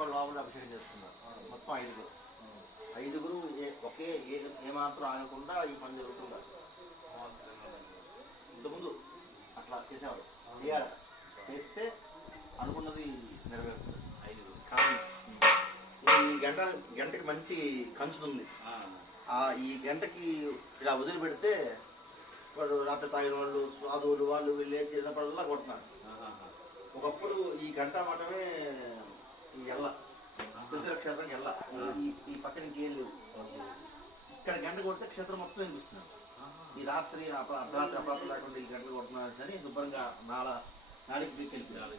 ఒక్కరు లోపల అభిషేకం చేసుకున్నారు. మొత్తం 5గురు. 5గురు ఒకే ఏమాత్రం ఆగకుండా ఈ పని జరుగుతున్నారు. ఇంతకుముందు అట్లా చేసేవారు, చేయాలి, చేస్తే అనుకున్నది నెరవేరుతుంది. 5గురు కానీ ఈ గంటకి మంచి కంచుతుంది. ఈ గంటకి ఇలా వదిలిపెడితే వాడు రాత్రి తాగిన వాళ్ళు, సాధువులు వాళ్ళు వెళ్ళేసి చిన్నపడల్లా కొడుతున్నారు. ఒకప్పుడు ఈ గంట మటమే ఈ ఎల్ల శ్రీశైల క్షేత్రం ఎల్ల, ఈ పక్కన ఇంకేం లేవు. ఇక్కడ గంట కొడితే క్షేత్రం మొత్తం వినిపిస్తున్నారు. ఈ రాత్రి అర్ధరాత్రి అప్రాప్తం లేకుండా ఈ గంటలు కొడుతున్నారు సరే శుభ్రంగా నాలుగు వెళ్ళిపోయారు.